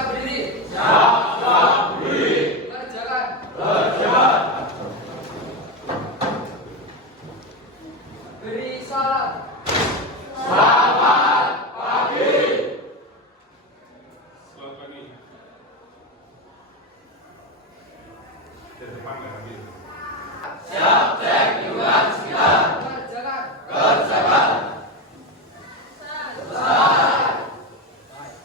Siap berdiri. Kerjakan. Beri salam. Selamat pagi. Dari depan nggak lagi. Siap cek lingkungan sekitar. Kerjakan.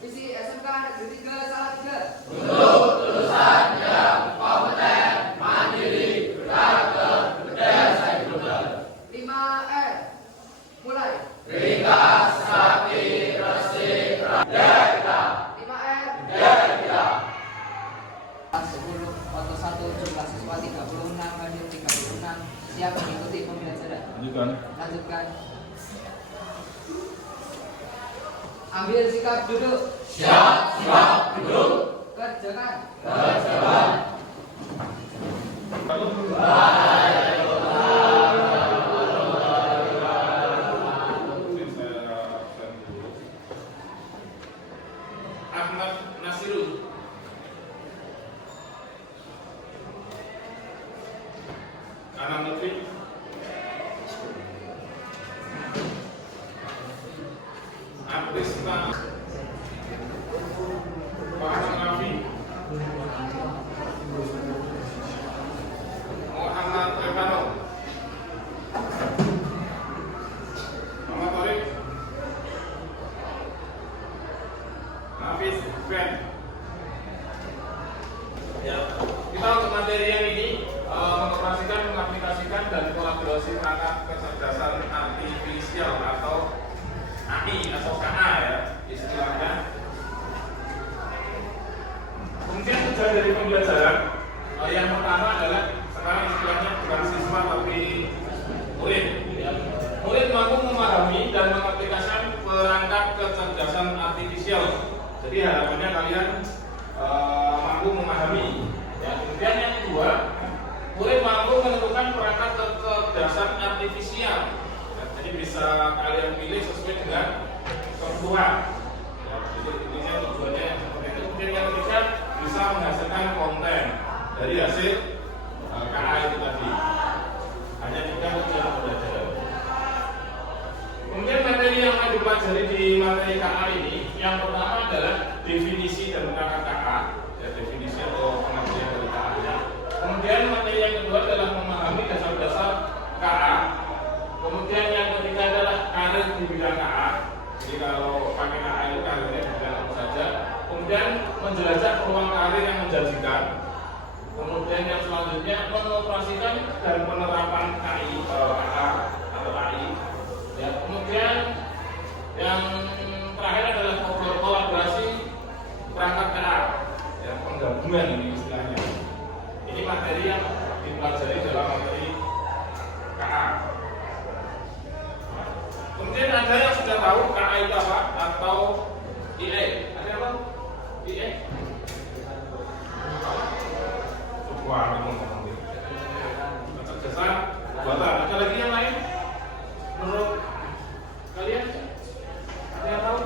Isi SMK Negeri 3 Salatiga. Untuk lulusan yang kompeten, mandiri, berkarakter, berdaya saing global. 5R. Mulai. Ringkas, rapi, resik, jaya kita. 5R. Jaya kita. Kelas 10 foto 1 jumlah siswa 36 banding 36 siap mengikuti pembelajaran. Lanjutkan. Ambil sikap duduk. Siap duduk. Kerjakan. Ahmad Nasirul. Anak negeri. Artisna. Pak Nafi. Muhammad Revano. Muhammad Tarik. Hafiz Ben. Ya, kita untuk materi yang ini mengoperasikan, mengaplikasikan dan kolaborasi perangkat kecerdasan artifisial atau AI atau KA ya istilahnya. Kemudian tujuan dari pembelajaran yang pertama adalah sekarang istilahnya bukan siswa tapi murid. Ya. Murid mampu memahami dan mengaplikasikan perangkat kecerdasan artifisial. Jadi harapannya kalian mampu memahami. Ya. Kemudian yang kedua, murid mampu menentukan perangkat kecerdasan artifisial. Ya. Jadi bisa kalian pilih sesuai dengan kebutuhan. Ya. Jadi intinya tujuannya yang seperti itu. Kemudian yang ketiga, bisa menghasilkan konten dari hasil KA itu tadi. Hanya juga tujuan pembelajaran. Kemudian materi yang akan dipelajari di materi KA ini, yang pertama adalah definisi dan perangkat KA, ya, definisi atau pengertian dari KA-nya. Kemudian materi yang kedua adalah memahami dasar-dasar KA. Kemudian yang ketiga adalah karir di bidang KA. Jadi kalau pakai KA itu karirnya di bidang apa saja. Kemudian menjelajah peluang karir yang menjanjikan. Kemudian yang selanjutnya mengoperasikan dan penerapan KI KA atau AI. Ya, kemudian yang terakhir adalah kolaborasi perangkat KA, ya, penggabungan ini istilahnya. Ini materi yang dipelajari dalam materi KA. Kemudian ada yang sudah tahu KA itu apa atau IE? Ada apa? IE? Wah, ngomong gitu. Kecerdasan buatan. Ada lagi yang lain? Menurut kalian? Ada yang tahu?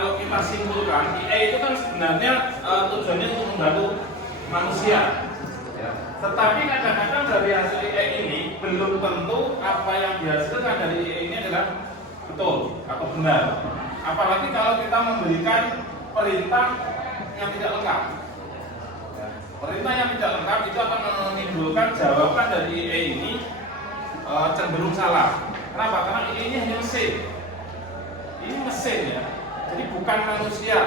kalau kita simpulkan, IE itu kan sebenarnya tujuannya untuk membantu manusia. Ya. Tetapi kadang-kadang dari hasil IE ini belum tentu apa yang dihasilkan dari IE ini adalah betul atau benar. Apalagi kalau kita memberikan perintah yang tidak lengkap. Ya. Perintah yang tidak lengkap itu akan menimbulkan jawaban dari IE ini cenderung salah. Kenapa? Karena IE ini hanya mesin. Ini mesin ya. Jadi bukan manusia.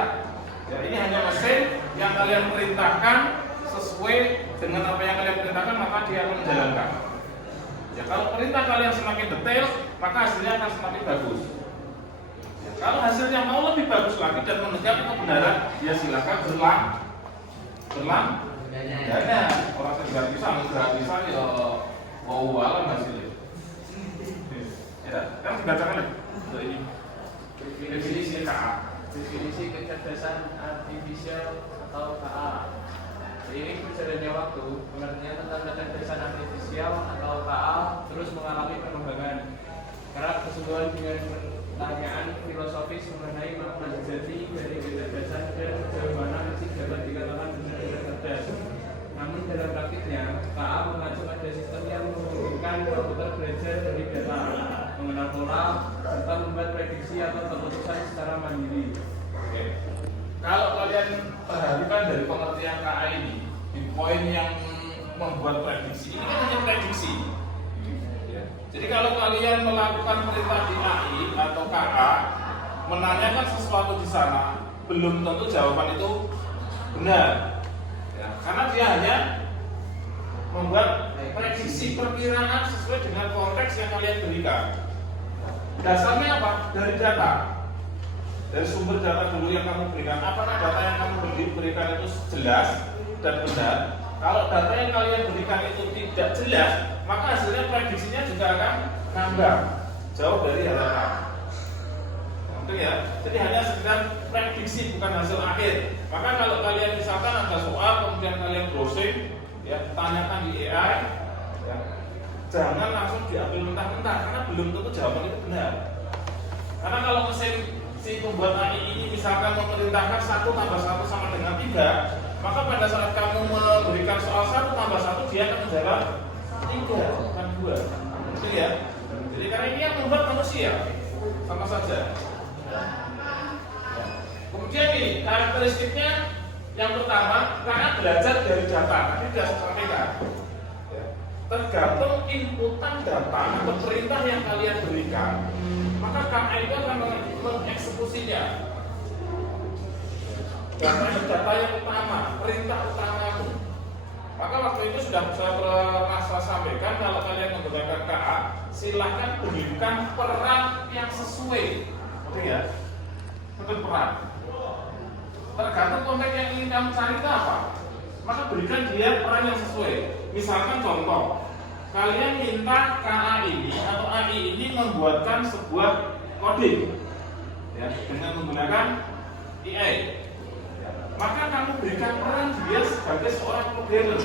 Ya, ini hanya mesin yang kalian perintahkan sesuai dengan apa yang kalian perintahkan, maka dia akan menjalankan. Ya, kalau perintah kalian semakin detail, maka hasilnya akan semakin bagus. Ya, kalau hasilnya mau lebih bagus lagi dan menunjukkan kebenaran, ya silakan berlang. Ya, orang gratisan ya mau alam hasilnya. Ya, kan dibacakan lagi. Ini definisi KA. Definisi kecerdasan artifisial atau KA. Seiring berjalannya waktu, pengertian tentang kecerdasan artifisial atau KA terus mengalami perkembangan. Karena keseluruhan dengan pertanyaan filosofis mengenai makna sejati dari kecerdasan dan sejauh mana masih dapat dikatakan benar-benar cerdas. Namun dalam praktiknya, KA mengacu pada sistem yang menghubungkan komputer belajar dari data, mengenal pola, serta membuat prediksi atau keputusan secara mandiri. Oke. Kalau kalian perhatikan dari pengertian KA ini, di poin yang membuat prediksi, ini kan hanya prediksi. Ya. Jadi kalau kalian melakukan perintah di AI atau KA, menanyakan sesuatu di sana, belum tentu jawaban itu benar. Ya. Karena dia hanya membuat prediksi perkiraan sesuai dengan konteks yang kalian berikan. Dasarnya apa? Dari data. Dari sumber data dulu yang kamu berikan. Apakah data yang kamu berikan itu jelas dan benar? Kalau data yang kalian berikan itu tidak jelas, maka hasilnya prediksinya juga akan ngambang, jauh dari harapan. Oke ya. Jadi hanya sekedar prediksi, bukan hasil akhir. Maka kalau kalian misalkan ada soal, kemudian kalian browsing, ya tanyakan di AI, ya, jangan langsung diambil mentah-mentah karena belum tentu jawaban itu benar. Karena kalau mesin si pembuat AI ini misalkan memerintahkan 1 tambah 1 sama dengan 3, maka pada saat kamu memberikan soal 1 tambah 1 dia akan menjawab 3 bukan 2. Betul ya? Jadi karena ini yang membuat manusia sama saja. Kemudian nih karakteristiknya yang pertama, karena belajar dari data, tadi sudah saya sampaikan. Tergantung inputan data atau perintah yang kalian berikan, maka KA itu akan mengeksekusinya. Data itu data yang utama, perintah utama itu. Maka waktu itu sudah saya pernah sampaikan, kalau kalian menggunakan KA, silahkan berikan peran yang sesuai. Oke ya? Untuk peran. Tergantung konteks yang ingin kamu cari itu apa, maka berikan dia peran yang sesuai. Misalkan contoh, kalian minta KA ini atau AI ini membuatkan sebuah coding, ya, dengan menggunakan AI. Maka kamu berikan peran dia sebagai seorang programmer.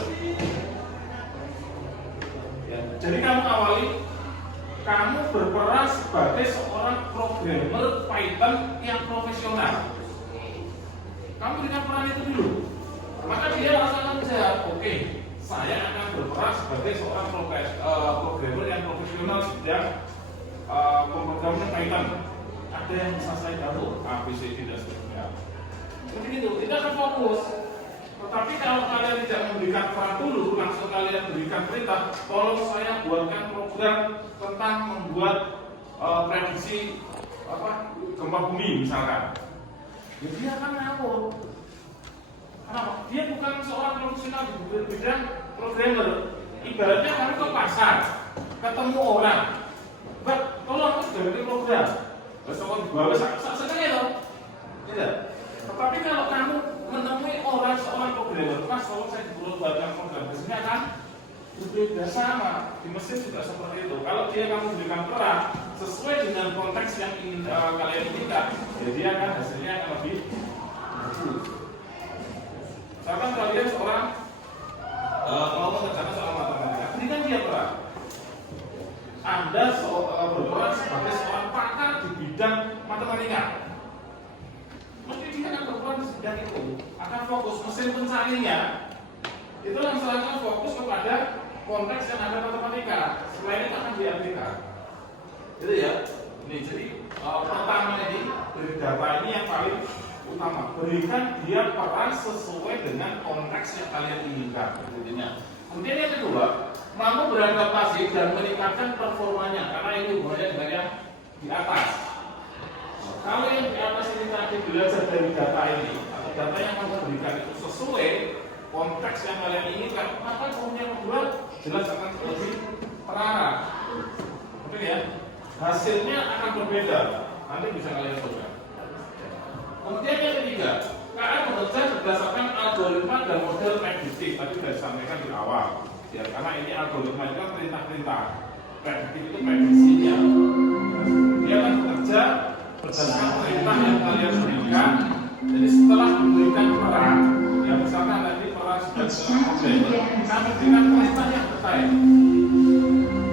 Ya, jadi kamu awali, kamu berperan sebagai seorang programmer Python yang profesional. Kamu berikan peran itu dulu, maka dia langsung akan menjawab, oke, saya akan berperan sebagai seorang programmer yang profesional yang pemrograman Python. Ada yang bisa saya bantu, ABC dan seterusnya. Begitu, itu akan fokus. Tetapi kalau kalian tidak memberikan peran dulu, langsung kalian berikan perintah, tolong saya buatkan program tentang membuat prediksi gempa bumi misalkan. Ya, dia akan ngawur. Kenapa? Dia bukan seorang profesional di bidang programmer. Ibaratnya kamu ke pasar, ketemu orang, Mbak, tolong bikin program. Besok bawa sekali loh. Tidak. Tetapi kalau kamu menemui seorang programmer, Mas, tolong saya buatkan program. Biasanya kan berbeda sama. Di Mesir juga seperti itu. Kalau kamu berikan peran sesuai dengan konteks yang ingin kalian inginkan, jadi akan hasilnya akan lebih bagus. Misalkan kalian seorang mau mengerjakan soal matematika, berikan dia peran. Anda berperan sebagai seorang pakar di bidang matematika. fokus mesin pencarinya itu langsung fokus kepada konteks yang ada matematika. Selain itu akan diaplikasikan. Itu ya. Ini jadi pertama ini dari data ini yang paling utama. Berikan dia peran sesuai dengan konteks yang kalian inginkan. Intinya. Kemudian yang kedua, mampu beradaptasi dan meningkatkan performanya karena ini hubungannya dengan yang di atas. Kalau yang di atas ini tadi belajar dari data ini atau data yang kamu berikan itu sesuai konteks yang kalian inginkan, maka kemudian yang kedua jelas akan lebih terarah. Oke ya, hasilnya akan berbeda. Nanti bisa kalian coba. Kemudian yang ketiga, KA bekerja berdasarkan algoritma dan model prediktif. Tadi sudah disampaikan di awal. Ya, karena ini algoritma itu kan perintah-perintah. Prediktif itu prediksinya. Dia akan bekerja berdasarkan perintah yang kalian berikan. Jadi setelah diberikan peran, ya misalkan nanti peran sebagai seorang operator, kami berikan perintah yang detail.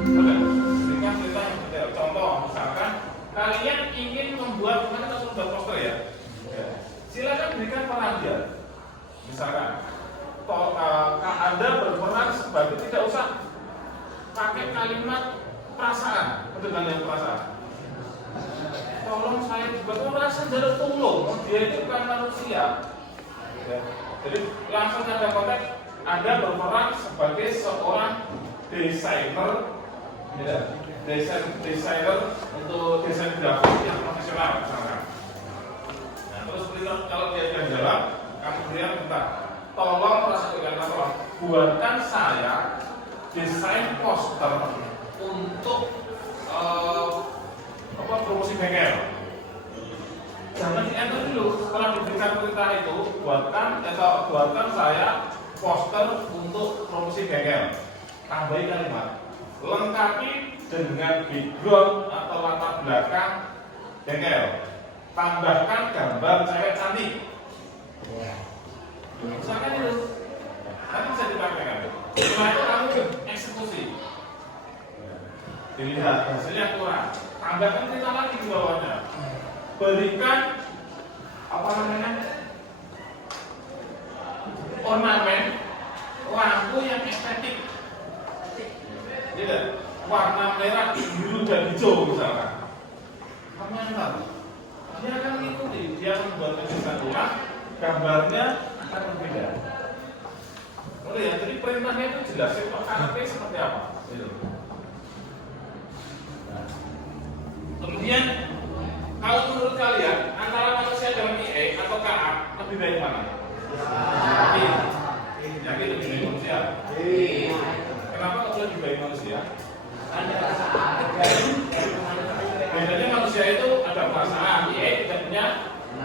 Berikan perintah yang detail. Contoh, misalkan kalian ingin membuat, mana kita sudah poster ya? Silakan berikan peran dia. Misalkan, Anda berperan sebagai tidak usah pakai kalimat perasaan, betul kan yang perasaan? Tolong saya dibuat merasa jalur tolong, dia itu bukan manusia. Ya. Jadi langsung ada konteks Anda berperan sebagai seorang desainer, ya, desainer untuk desain grafis yang profesional, misalkan. Nah, terus kalau dia tidak jawab, kamu berikan minta, tolong merasa dengan tolong buatkan saya desain poster untuk promosi bengkel. Jangan di-enter dulu. Setelah diberikan perintah itu, buatkan saya poster untuk promosi bengkel. Tambahi kalimat, lengkapi dengan background atau latar belakang bengkel. Tambahkan gambar cewek cantik. Misalkan itu, nanti bisa dipakai kan? Setelah itu kamu eksekusi. Dilihat hasilnya kurang, tambahkan cerita lagi di bawahnya. Berikan ornamen lampu yang estetik. Tidak, warna merah, biru dan hijau misalkan. Kamu yang tahu, dia akan mengikuti, dia akan membuat tulisan ulang, gambarnya akan berbeda. Oke ya, jadi perintahnya itu jelas, karakternya seperti apa. Gitu. Kemudian kalau menurut kalian antara manusia dengan AI atau KA lebih baik mana? Yakin lebih baik manusia? Kenapa lebih baik manusia? Bedanya manusia itu ada perasaan, AI tidak punya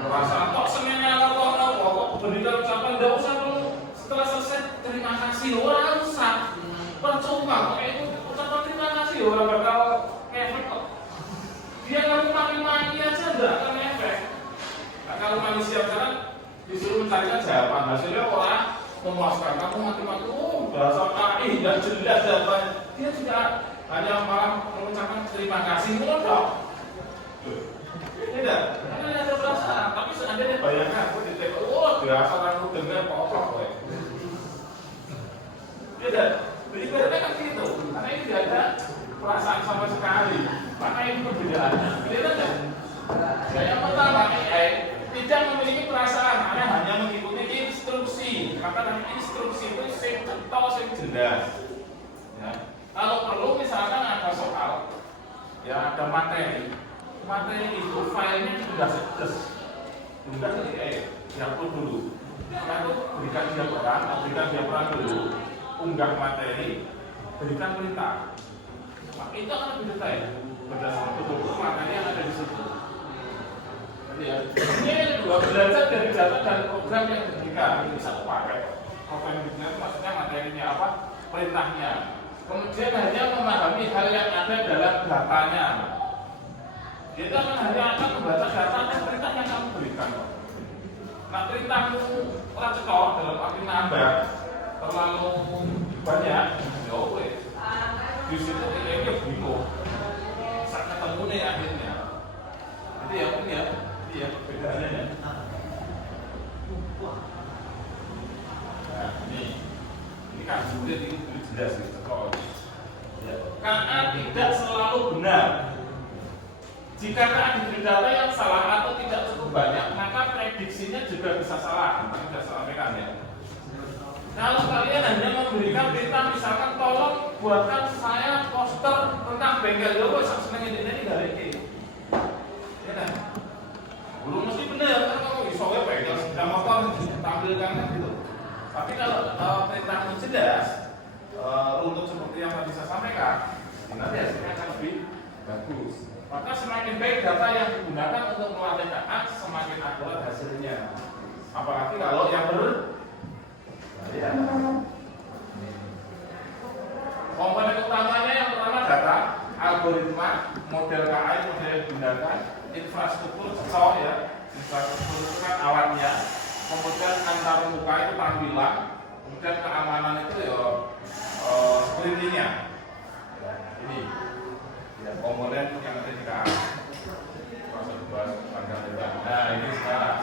perasaan. Kok semuanya kok berikan ucapan tidak usah perlu setelah selesai terima kasih orang usah percuma kok itu ucapan terima kasih orang bakal efek kok. Dia kalau maki-maki aja enggak akan efek. Nah, kalau manusia sekarang disuruh mencarikan jawaban, hasilnya orang memuaskan. Kamu maki-maki, bahasa KI tidak jelas jawabannya. Dia juga hanya malah mengucapkan terima kasih dong. Tidak, karena ada perasaan. Tapi seandainya bayangkan, aku ditembak, biasa aku dengar pokok. Tidak, jadi berarti kan gitu. Karena ini tidak ada perasaan sama sekali. Maka ini perbedaannya. Kelihatan tidak? Nah, yang pertama, AI tidak memiliki perasaan, karena hanya mengikuti instruksi. Maka dari instruksi itu sing jelas. Ya. Kalau perlu misalkan ada soal, ya ada materi itu filenya sudah sedes, sudah dihapus dulu. Lalu berikan dia peran dulu, unggah materi, berikan perintah. Maka itu akan lebih detail berdasarkan betul-betul materi yang ada di situ. Ya. Ini yang kedua, belajar dari data dan program yang diberikan. Bisa pakai program yang diberikan, maksudnya materinya apa, perintahnya. Kemudian hanya memahami hal yang ada dalam datanya. Kita hanya akan membaca data dan perintah yang kamu berikan. Nah, perintahmu orang cetok dalam arti nambah terlalu banyak, ya wes. Di situ dia bingung. Saat ketemu nih akhirnya. Itu ya, perbedaannya ya. Mungkin itu jelas gitu. Ya. KA tidak selalu benar. Jika KA diberi data yang salah atau tidak cukup banyak, maka prediksinya juga bisa salah. Kita sudah sampaikan ya. Kalau kalian hanya memberikan perintah, misalkan tolong buatkan saya poster tentang bengkel Jawa, saya seneng ini dari ini. Ya kan? Belum mesti benar, karena kalau isowe bengkel sepeda motor tampilkan gitu. Tapi kalau perintah itu jelas, untuk seperti yang tadi saya sampaikan, nanti hasilnya akan lebih bagus. Maka semakin baik data yang digunakan untuk melatih KA, semakin akurat hasilnya. Apalagi kalau yang ya. Komponen utamanya yang pertama data, algoritma, model KA, model yang digunakan, infrastruktur cocok ya, infrastruktur itu kan alatnya, kemudian antar muka itu tampilan, kemudian keamanan itu ya screeningnya. Ini ya, komponen yang ada di KA. Nah ini sekarang.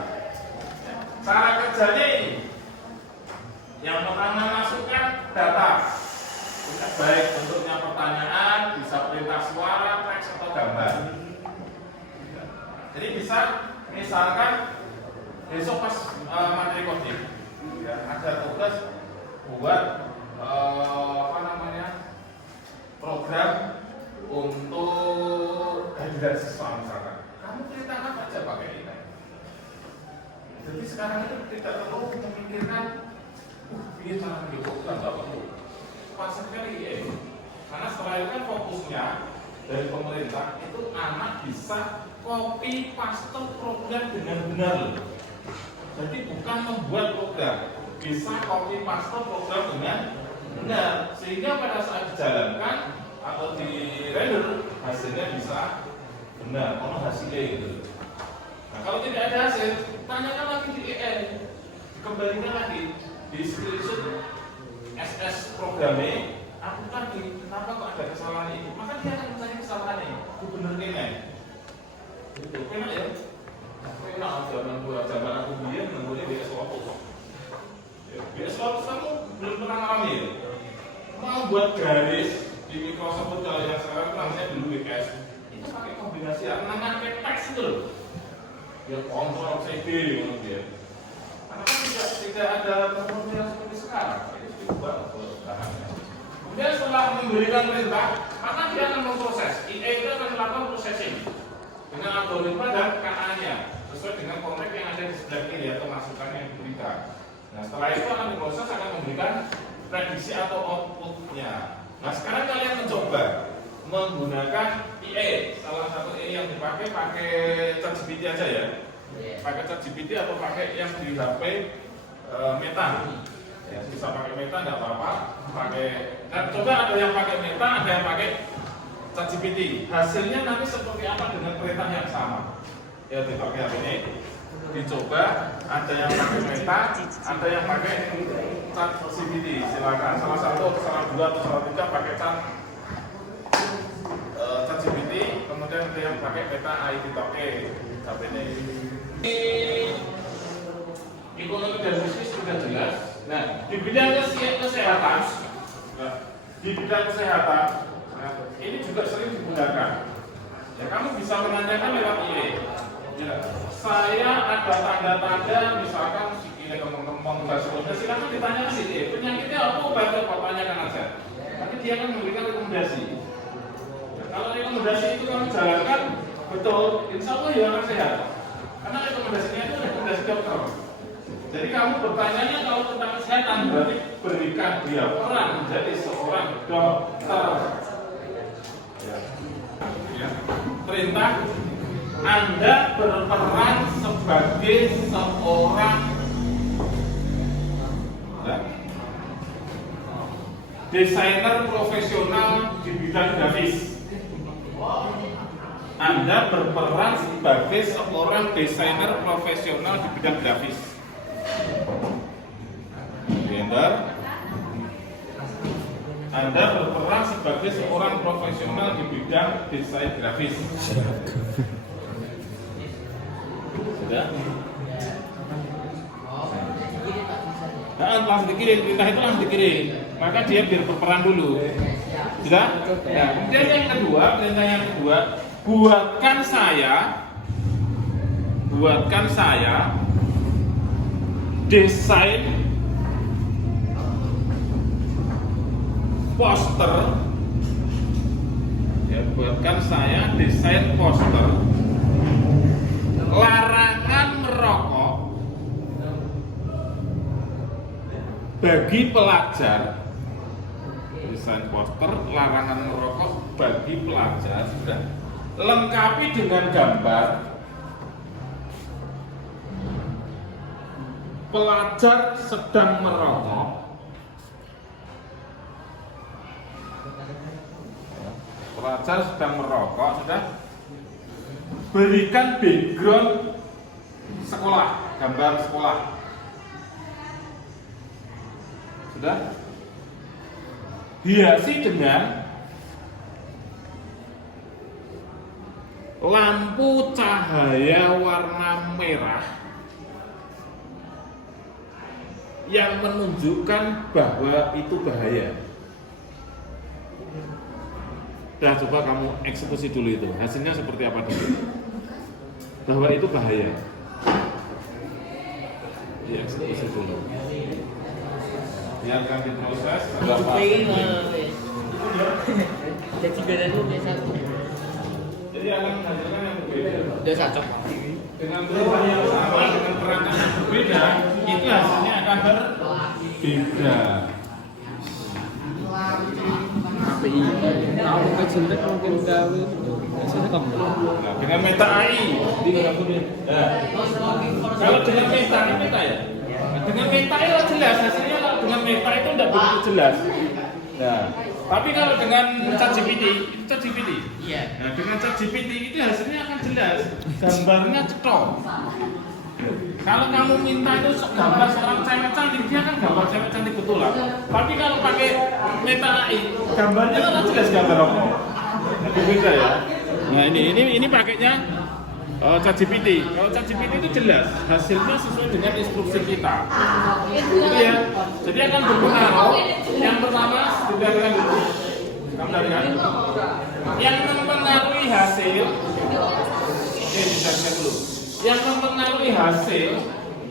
Cara kerjanya ini. Yang pertama masukkan data, baik bentuknya pertanyaan, bisa perintah suara, teks atau gambar. Jadi bisa, misalkan besok pas materi coding, ya, ada tugas buat program untuk kehadiran siswa misalkan. Kamu perintahkan aja pakai ini. Jadi sekarang itu tidak perlu memikirkan dia cara mendukung nggak perlu konsepnya ya, karena setelah itu kan fokusnya dari pemerintah itu anak bisa copy paste program dengan benar. Jadi bukan membuat program, bisa copy paste program dengan benar, sehingga pada saat dijalankan atau di render hasilnya bisa benar, ono hasilnya gitu. Nah kalau tidak ada hasil, tanyakan lagi di EN, dikembalikan lagi di screenshot SS programnya, aku tadi kenapa kok ada kesalahan ini? Maka dia akan mencari kesalahannya, itu bener ini. Itu enak ya. Enak zaman aku biar nunggunya BS Lotus. BS Lotus kamu belum pernah ngalami ya? Mau buat garis di Microsoft yang sekarang namanya dulu WPS. Itu pakai kombinasi dengan teks itu loh. Ya Ctrl CD gitu ya. Karena kan tidak ada teknologi yang seperti sekarang. Ini diubah bahannya. Kemudian setelah memberikan perintah, maka dia akan memproses. IE itu akan melakukan processing dengan algoritma dan KA-nya sesuai dengan konteks yang ada di sebelah kiri atau masukan yang diberikan. Nah setelah itu akan diproses, akan memberikan prediksi atau outputnya. Nah sekarang kalian mencoba menggunakan IE. Salah satu IE yang dipakai ChatGPT aja ya. Pakai ChatGPT atau pakai yang di HP Meta. Ya, bisa pakai Meta nggak apa-apa. Dan coba ada yang pakai Meta, ada yang pakai ChatGPT. Hasilnya nanti seperti apa dengan perintah yang sama? Ya dipakai HP ini. Dicoba, ada yang pakai Meta, ada yang pakai ChatGPT. Silakan. Salah satu, salah dua, atau salah tiga pakai ChatGPT. Kemudian ada yang pakai Meta, AI dipakai HP ini. Ekonomi dan bisnis sudah jelas. Nah, di bidang kesehatan, ini juga sering digunakan. Ya, kamu bisa menanyakan lewat IE. Ya, saya ada tanda-tanda, misalkan sikile kemeng-kemeng, silakan ditanya ke IE. Penyakitnya apa? Obatnya apa? Tanyakan aja. Nanti dia akan memberikan rekomendasi. Ya, kalau rekomendasi itu kamu jalankan betul, insya Allah ya akan sehat. Karena rekomendasinya itu rekomendasi dokter. Jadi kamu bertanya kalau tentang kesehatan, berarti berikan dia peran menjadi seorang dokter. Ya. Perintah Anda berperan sebagai seorang desainer profesional di bidang grafis. Anda berperan sebagai seorang desainer profesional di bidang grafis. Anda berperan sebagai seorang profesional di bidang desain grafis. Sudah? Nah, langsung dikirim, perintah itu langsung dikirim. maka dia biar berperan dulu. Sudah? Nah, kemudian yang kedua, perintah yang kedua, buatkan saya desain poster, ya, buatkan saya desain poster larangan merokok bagi pelajar. Desain poster larangan merokok bagi pelajar, sudah, lengkapi dengan gambar pelajar sedang merokok. Pelajar sedang merokok, sudah. Berikan background sekolah, gambar sekolah, sudah. Hiasi dengan lampu cahaya warna merah yang menunjukkan bahwa itu bahaya. Nah, coba kamu eksekusi dulu itu. Hasilnya seperti apa dulu? Bahwa itu bahaya. Ya, eksekusi dulu. Biarkan diproses. Jadi beda dulu biasa. Jadi akan menghasilkan yang berbeda. Udah cocok. Dengan peran yang sama, dengan perangkat yang berbeda, itu hasilnya akan berbeda. Aku kejelek mungkin gawe hasilnya kamu. Nah, dengan meta AI, kalau dengan meta ya, dengan meta itu jelas hasilnya. Kalau dengan meta itu tidak begitu jelas. Nah, tapi kalau dengan ChatGPT, itu ChatGPT. Iya. Nah, dengan ChatGPT itu hasilnya akan jelas, gambarnya cetok. Kalau kamu minta itu gambar seorang cewek cantik, dia kan gambar cewek cantik betulan. Tapi kalau pakai meta AI, gambarnya kan jelas gambar apa. Itu beda ya. Nah, ini pakainya ChatGPT. Kalau ChatGPT itu jelas, hasilnya sesuai dengan instruksi kita. Itu ya. Jadi akan berpengaruh. Yang pertama, dilihatkan dulu. Kamu lihat. Yang mempengaruhi hasil. Oke, dilihatkan dulu. Yang mempengaruhi hasil,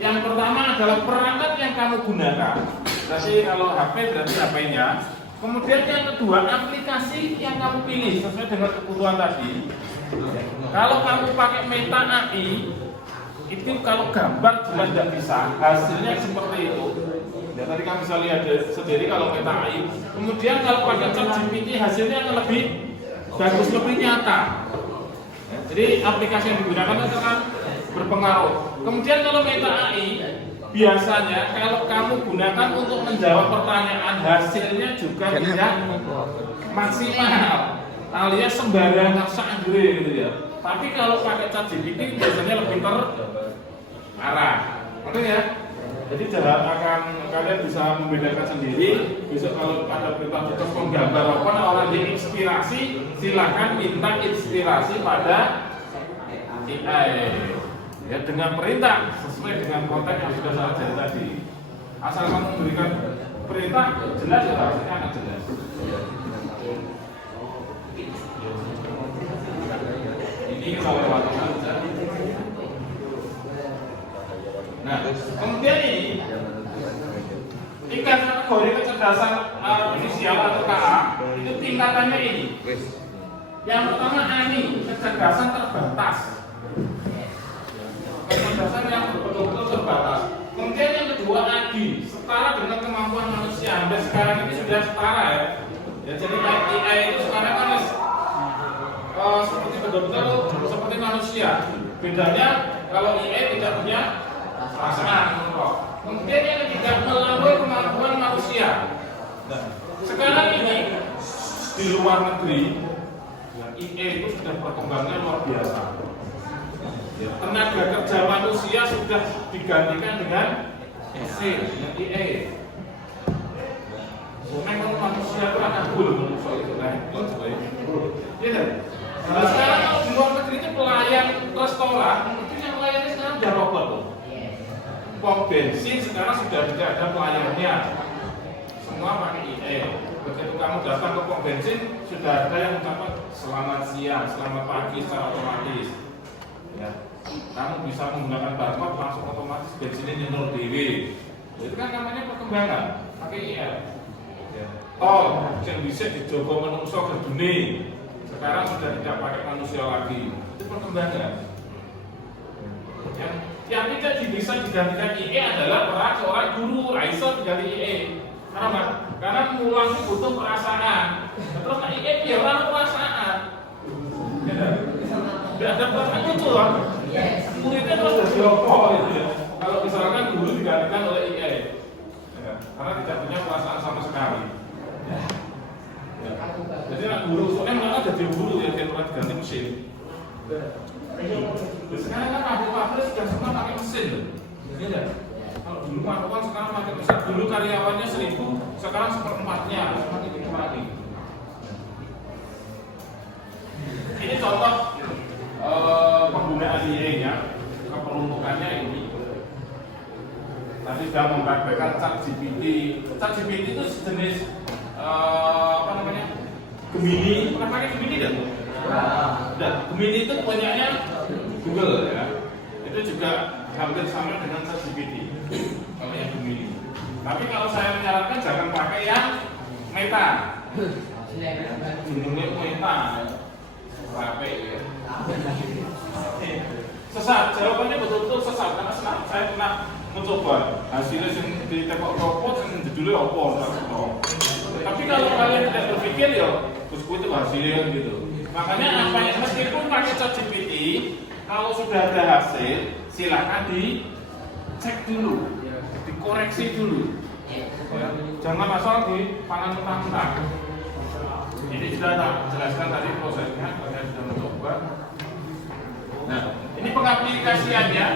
yang pertama adalah perangkat yang kamu gunakan. Berarti kalau HP berarti HP-nya. Kemudian yang kedua, aplikasi yang kamu pilih sesuai dengan kebutuhan tadi. Kalau kamu pakai Meta AI, itu kalau gambar jelas tidak bisa, hasilnya seperti itu. Ya, tadi kamu bisa lihat sendiri kalau Meta AI. Kemudian kalau pakai ChatGPT, hasilnya akan lebih bagus, lebih nyata. Jadi aplikasi yang digunakan itu akan berpengaruh. Kemudian kalau Meta AI, biasanya kalau kamu gunakan untuk menjawab pertanyaan, hasilnya juga tidak maksimal, alias sembarangan sanggre gitu ya. Tapi kalau pakai ChatGPT biasanya lebih terarah. Oke ya. Jadi akan kalian bisa membedakan sendiri. Besok kalau ada berita penggambar apa orang diinspirasi, silakan minta inspirasi pada AI. Ya, dengan perintah sesuai dengan konteks yang sudah saya ajarkan tadi. Asal kamu memberikan perintah jelas, ya hasilnya akan jelas. Ini kalau waktu. Nah, kemudian ini kategori kecerdasan artifisial atau KA itu tingkatannya ini. Yang pertama ANI, kecerdasan terbatas. Kecerdasan yang betul-betul terbatas. Kemudian yang kedua AGI, setara dengan kemampuan manusia. Dan sekarang ini sudah setara ya. Ya, jadi AI itu sekarang kan seperti betul-betul seperti manusia. Bedanya kalau AI tidak punya perasaan. Kemudian yang ketiga melampaui kemampuan manusia. Nah, sekarang ini di luar negeri AI itu sudah berkembangnya luar biasa. Ya, tenaga kerja manusia sudah digantikan dengan mesin, dengan AI. Memang manusia itu akan buruk soal itu, nah, sekarang kalau di luar negeri itu pelayan restoran, mungkin yang pelayannya sekarang sudah robot tuh. Pom bensin sekarang sudah tidak ada pelayannya, semua pakai IE. Begitu kamu datang ke pom bensin, sudah ada yang mengucapkan selamat siang, selamat pagi secara otomatis. Ya. Kamu bisa menggunakan barcode langsung otomatis bensinnya nyentuh dewe. Itu kan namanya perkembangan pakai IE. Ya. Tol yang bisa dijogo menungso ke dunia, sekarang sudah tidak pakai manusia lagi. Itu perkembangan. Yang tidak bisa digantikan IE adalah peran seorang guru. Raiso diganti IE. Kenapa? Karena ngulang itu butuh perasaan. Terus IE dia orang perasaan. Tidak ada perasaan itu lah. Muridnya terus jadi apa gitu ya. Kalau misalkan guru digantikan oleh IE, ya, karena tidak punya perasaan sama sekali. Ya. Jadi nak guru, soalnya malah jadi guru ya, dia pernah diganti mesin. Sekarang kan pabrik sudah semua pakai mesin, ya. Kalau dulu makanan sekarang pakai mesin. Dulu karyawannya 1000, sekarang 1/4-nya, semakin lagi. Ini contoh penggunaan IE-nya, keperuntukannya ini. Tadi sudah mempraktekkan ChatGPT. ChatGPT itu sejenis apa namanya? Gemini. Pernah pakai Gemini kan? Dan Gemini itu punyanya Google ya. Itu juga hampir sama dengan ChatGPT. Namanya Gemini. Tapi kalau saya menyarankan jangan pakai yang Meta. Judulnya Meta. Sampai ya. Sesat, jawabannya betul-betul sesat karena saya pernah mencoba hasilnya yang di tembok robot yang judulnya apa tapi kalau kalian tidak berpikir ya terus itu hasilnya gitu. Makanya apa yang meskipun pakai ChatGPT kalau sudah ada hasil silakan dicek dulu, dikoreksi dulu, jangan asal dipangan mentah-mentah. Ini sudah tak jelaskan tadi prosesnya, kalian sudah mencoba. Nah, ini pengaplikasiannya.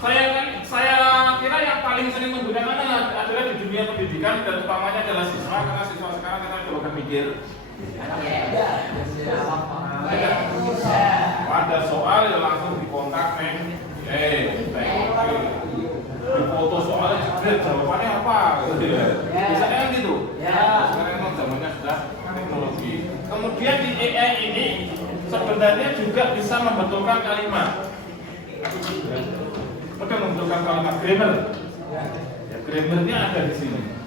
Saya kira yang paling sering menggunakan adalah di dunia pendidikan dan utamanya adalah siswa karena siswa sekarang kita coba mikir. Ada soal yang langsung dikontak di foto soalnya jawabannya apa? Biasanya kan gitu. Sekarang memang zamannya sudah teknologi. Kemudian di AI ini sebenarnya juga bisa membetulkan kalimat. Maka membentukkan kalimat grammar. Ya, grammarnya ada di sini.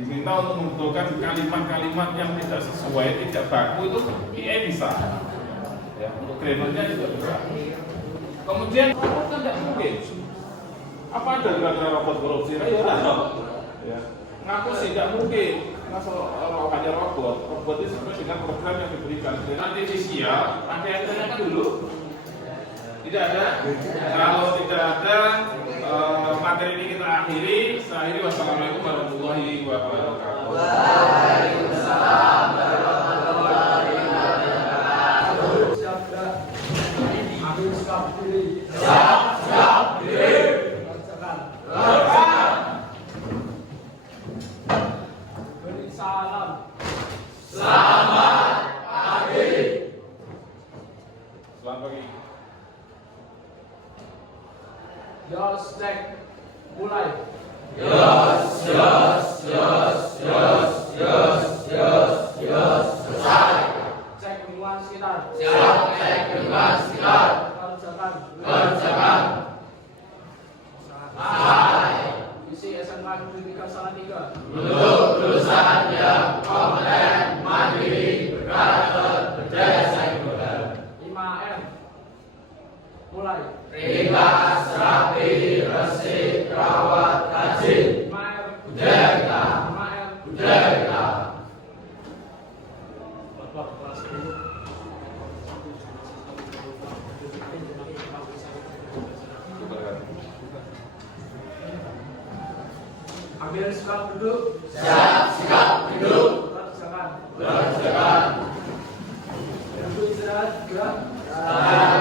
Diminta untuk membentukkan kalimat-kalimat yang tidak sesuai, tidak baku itu IE bisa. Ya, untuk grammarnya juga bisa. Kemudian robot kan tidak mungkin. Apa ada kira-kira robot korupsi? Ya, ngaku sih tidak mungkin. Karena hanya robot. Robot itu sesuai dengan program yang diberikan. Artifisial, ada yang ternyata dulu. Tidak ada. Kalau tidak ada, materi ini kita akhiri. Saya akhiri. Wassalamualaikum warahmatullahi wabarakatuh. Waalaikumsalam warahmatullahi wabarakatuh. Siap diri. Beri salam. Selamat pagi. Selamat pagi. Yos cek. Mulai. Selesai. Cek lingkungan sekitar. Siap cek lingkungan sekitar. Kerjakan. Selesai. Visi SMK Negeri 3 Salatiga. Lulusan yang kompeten, mandiri, berkarakter, berdaya saing global. 5M. Mulai. Ringkas, rapi, resik, rawat, rajin. 5R. Budaya kita. 5R. Budaya kita. Ambil sikap duduk. Siap, sikap, duduk. Kerjakan. Kerjakan. Duduk istirahat. Gerak. Tangan